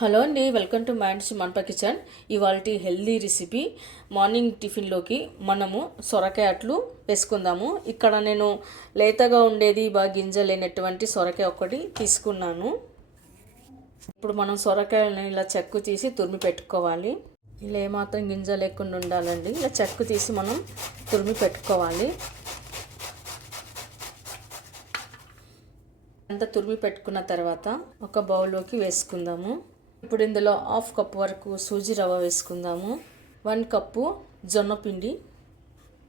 Hello అండి, welcome to minds Monpa kitchen. ఇవాళ healthy recipe morning టిఫిన్లోకి మనము సొరకాయ అట్లు వేసుకుందాము. ఇక్కడ నేను లేతగా ఉండేది బాగా గింజ లేనటువంటి సొరకాయ ఒకటి తీసుకున్నాను. ఇప్పుడు మనం సొరకాయలను ఇలా చెక్కు తీసి తురిమి పెట్టుకోవాలి. ఇలా ఏమాత్రం గింజ లేకుండా ఉండాలండి. ఇలా చెక్కు తీసి మనం తురిమి పెట్టుకోవాలి. అంతా తురిమి పెట్టుకున్న తర్వాత ఒక బౌల్లోకి వేసుకుందాము. ఇప్పుడు ఇందులో 1/2 కప్పు వరకు సూజీ రవ్వ వేసుకుందాము. 1 కప్పు జొన్న పిండి,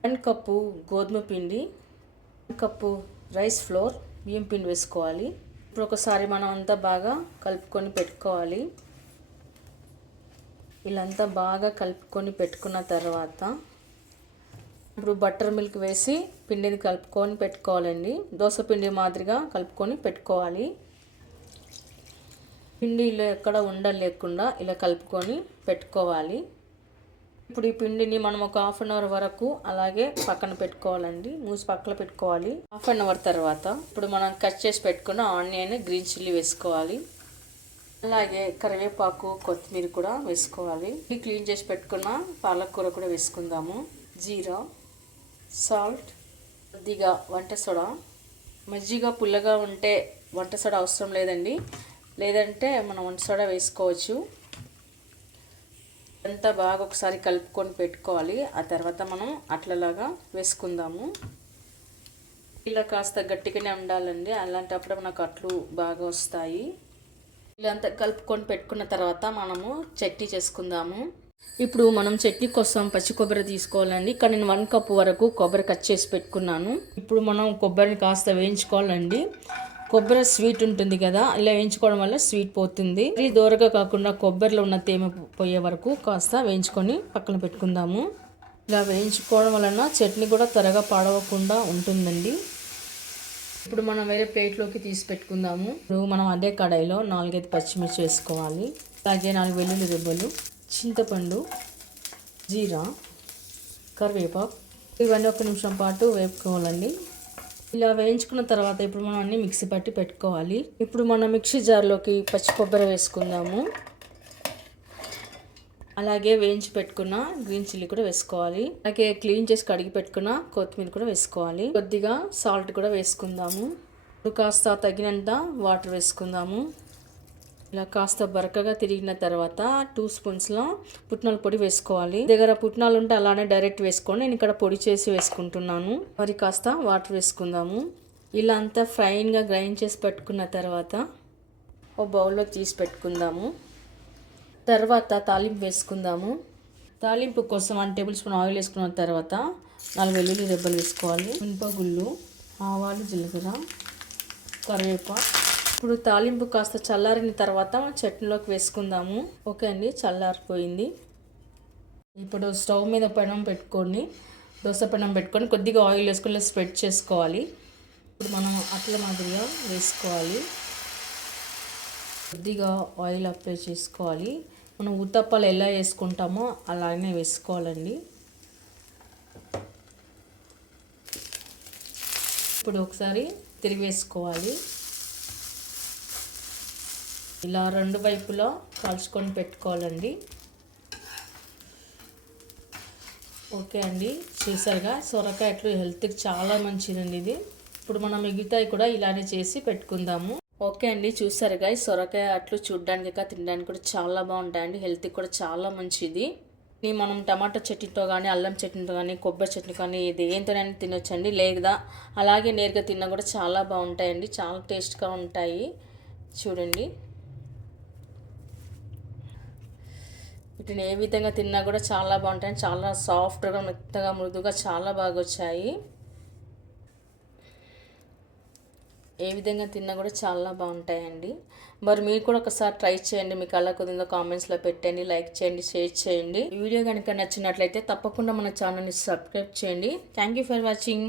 1 కప్పు గోధుమ పిండి, 1 కప్పు రైస్ ఫ్లోర్ బియ్యం పిండి వేసుకోవాలి. ఇప్పుడు ఒకసారి మనం అంతా బాగా కలుపుకొని పెట్టుకోవాలి. ఇలా అంతా బాగా కలుపుకొని పెట్టుకున్న తర్వాత ఇప్పుడు బటర్ మిల్క్ వేసి పిండిని కలుపుకొని పెట్టుకోవాలండి. దోశ పిండి మాదిరిగా కలుపుకొని పెట్టుకోవాలి. పిండిలో ఎక్కడ ఉండలు లేకుండా ఇలా కలుపుకొని పెట్టుకోవాలి. ఇప్పుడు ఈ పిండిని మనం ఒక 1/2 అవర్ వరకు అలాగే పక్కన పెట్టుకోవాలండి. మూసి పక్కన పెట్టుకోవాలి. 1/2 అవర్ తర్వాత ఇప్పుడు మనం కట్ చేసి పెట్టుకున్న ఆనియన్, గ్రీన్ చిల్లీ వేసుకోవాలి. అలాగే కరివేపాకు, కొత్తిమీర కూడా వేసుకోవాలి. క్లీన్ చేసి పెట్టుకున్న పాలకూర కూడా వేసుకుందాము. జీరా, సాల్ట్, కొద్దిగా వంట సోడా. మజ్జిగ పుల్లగా ఉంటే వంట సోడా అవసరం లేదండి, లేదంటే మనం వంట సోడా వేసుకోవచ్చు. అంతా బాగా ఒకసారి కలుపుకొని పెట్టుకోవాలి. ఆ తర్వాత మనం అట్లలాగా వేసుకుందాము. ఇలా కాస్త గట్టిగానే ఉండాలండి, అలాంటప్పుడు మనకు అట్లు బాగా వస్తాయి. ఇలా అంతా కలుపుకొని పెట్టుకున్న తర్వాత మనము చట్నీ చేసుకుందాము. ఇప్పుడు మనం చట్నీ కోసం పచ్చి కొబ్బరి తీసుకోవాలండి. ఇక్కడ నేను 1 కప్పు వరకు కొబ్బరి కట్ చేసి పెట్టుకున్నాను. ఇప్పుడు మనం కొబ్బరిని కాస్త వేయించుకోవాలండి. కొబ్బరి స్వీట్ ఉంటుంది కదా, ఇలా వేయించుకోవడం వల్ల స్వీట్ పోతుంది. ఇది దూరగా కాకుండా కొబ్బరిలో ఉన్న తేమ పోయే వరకు కాస్త వేయించుకొని పక్కన పెట్టుకుందాము. ఇలా వేయించుకోవడం వలన చట్నీ కూడా త్వరగా పాడవకుండా ఉంటుందండి. ఇప్పుడు మనం వేరే ప్లేట్లోకి తీసి పెట్టుకుందాము. ఇప్పుడు మనం అదే కడాయిలో 4-5 పచ్చిమిర్చి వేసుకోవాలి. అలాగే 4 వెల్లుల్లి రెబ్బలు, చింతపండు, జీరా, కరివేపాకు ఇవన్నీ 1 నిమిషం పాటు వేపుకోవాలండి. ఇలా వేయించుకున్న తర్వాత ఇప్పుడు మనం అన్ని మిక్సీ పట్టి పెట్టుకోవాలి. ఇప్పుడు మనం మిక్సీ జార్లోకి పచ్చి కొబ్బరి వేసుకుందాము. అలాగే వేయించి పెట్టుకున్న గ్రీన్ చిల్లీ కూడా వేసుకోవాలి. అలాగే క్లీన్ చేసి కడిగి పెట్టుకున్న కొత్తిమీర కూడా వేసుకోవాలి. కొద్దిగా సాల్ట్ కూడా వేసుకుందాము. ఇప్పుడు కాస్త తగినంత వాటర్ వేసుకుందాము. ఇలా కాస్త బరకగా తిరిగిన తర్వాత 2 స్పూన్స్లో పుట్నాల పొడి వేసుకోవాలి. దగ్గర పుట్నాలు ఉంటే అలానే డైరెక్ట్ వేసుకోండి, నేను ఇక్కడ పొడి చేసి వేసుకుంటున్నాను. మరి కాస్త వాటర్ వేసుకుందాము. ఇలా అంతా ఫైన్గా గ్రైండ్ చేసి పెట్టుకున్న తర్వాత ఒక బౌల్లో తీసి పెట్టుకుందాము. తర్వాత తాలింపు వేసుకుందాము. తాలింపు కోసం 1 టేబుల్ స్పూన్ ఆయిల్ వేసుకున్న తర్వాత 4 వెల్లుల్లి రెబ్బలు వేసుకోవాలి. మినపగుళ్ళు, ఆవాలు, జీలకర్ర, కరివేపాకు. ఇప్పుడు తాలింపు కాస్త చల్లారిన తర్వాత చట్నీలోకి వేసుకుందాము. ఓకే అండి, చల్లారిపోయింది. ఇప్పుడు స్టవ్ మీద పెనం పెట్టుకొని దోశ పెనం పెట్టుకొని కొద్దిగా ఆయిల్ వేసుకొని స్ప్రెడ్ చేసుకోవాలి. ఇప్పుడు మనం అట్ల మాదిరిగా వేసుకోవాలి. కొద్దిగా ఆయిల్ అప్లై చేసుకోవాలి. మనం ఉత్తప్పాలు ఎలా వేసుకుంటామో అలానే వేసుకోవాలండి. ఇప్పుడు ఒకసారి తిరిగి వేసుకోవాలి. ఇలా 2 వైపులా కాల్చుకొని పెట్టుకోవాలండి. ఓకే అండి, చూసారుగా సొరకాయ అట్లు హెల్త్కి చాలా మంచిదండి ఇది. ఇప్పుడు మనం మిగతాయి కూడా ఇలానే చేసి పెట్టుకుందాము. ఓకే అండి, చూసారుగా ఈ సొరకాయ అట్లు చూడడానికి తినడానికి కూడా చాలా బాగుంటాయండి. హెల్త్కి కూడా చాలా మంచిది. మనం టమాటా చట్నీతో కానీ, అల్లం చట్నీతో కానీ, కొబ్బరి చట్నీ కానీ దేంతోనైనా తినొచ్చండి. లేదా అలాగే నేరుగా తిన్నా కూడా చాలా బాగుంటాయండి. చాలా టేస్ట్గా ఉంటాయి. చూడండి, వీటిని ఏ విధంగా తిన్నా కూడా చాలా బాగుంటాయి. చాలా సాఫ్ట్గా, మెత్తగా, మృదుగా చాలా బాగా వచ్చాయి. ఏ విధంగా తిన్నా కూడా చాలా బాగుంటాయండి. మరి మీరు కూడా ఒకసారి ట్రై చేయండి. మీకు ఎలా కుదిరిందో కామెంట్స్లో పెట్టండి. లైక్ చేయండి, షేర్ చేయండి. ఈ వీడియో కనుక నచ్చినట్లయితే తప్పకుండా మన ఛానల్ని సబ్స్క్రైబ్ చేయండి. Thank you for watching.